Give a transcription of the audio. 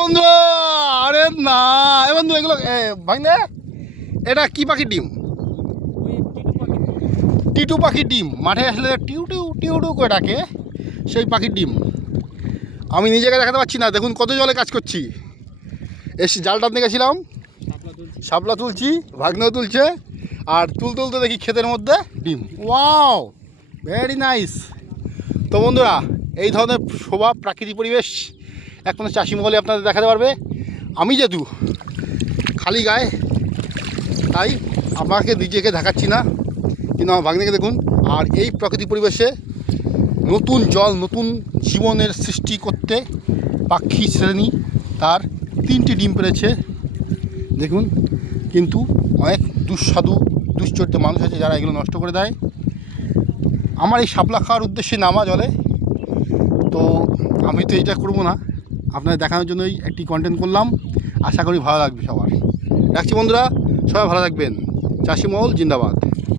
বন্ধু, আরে না এ বন্ধু, এগুলো ভাঙলে এটা কি পাখির ডিম? টিটু পাখির ডিম। মাঠে আসলে টিউ টিউ টিউ টিউ করে ডাকে, সেই পাখির ডিম। আমি নিজেকে দেখাতে পারছি না, দেখুন কত জলে কাজ করছি। এসে জাল টানতে গেছিলাম, শাপলা তুলছি, ভাগ্নেও তুলছে, আর তুলতে দেখি ক্ষেতের মধ্যে ডিম। Wow, very nice. তো বন্ধুরা, এই ধরনের শোভা প্রাকৃতিক পরিবেশ একমাত্র চাষি মহলে আপনাদের দেখাতে পারবে। আমি যেহেতু খালি গায়ে, তাই আপনাকে নিজেকে দেখাচ্ছি না, কিন্তু আমার ভাগ্নেকে দেখুন। আর এই প্রাকৃতিক পরিবেশে নতুন জল, নতুন জীবনের সৃষ্টি করতে পাখি শ্রেণী তার 3টি ডিম পেড়েছে দেখুন। কিন্তু অনেক দুঃসাধু দুশ্চরিত্র মানুষ আছে যারা এগুলো নষ্ট করে দেয়। আমার এই শাপলা খাওয়ার উদ্দেশ্যে নামা জলে, তো আমি তো এটা করবো না, আপনাদের দেখানোর জন্যই একটি কন্টেন্ট করলাম। আশা করি ভালো লাগবে সবার। রাখছি বন্ধুরা, সবাই ভালো থাকবেন। চাষি মহল জিন্দাবাদ।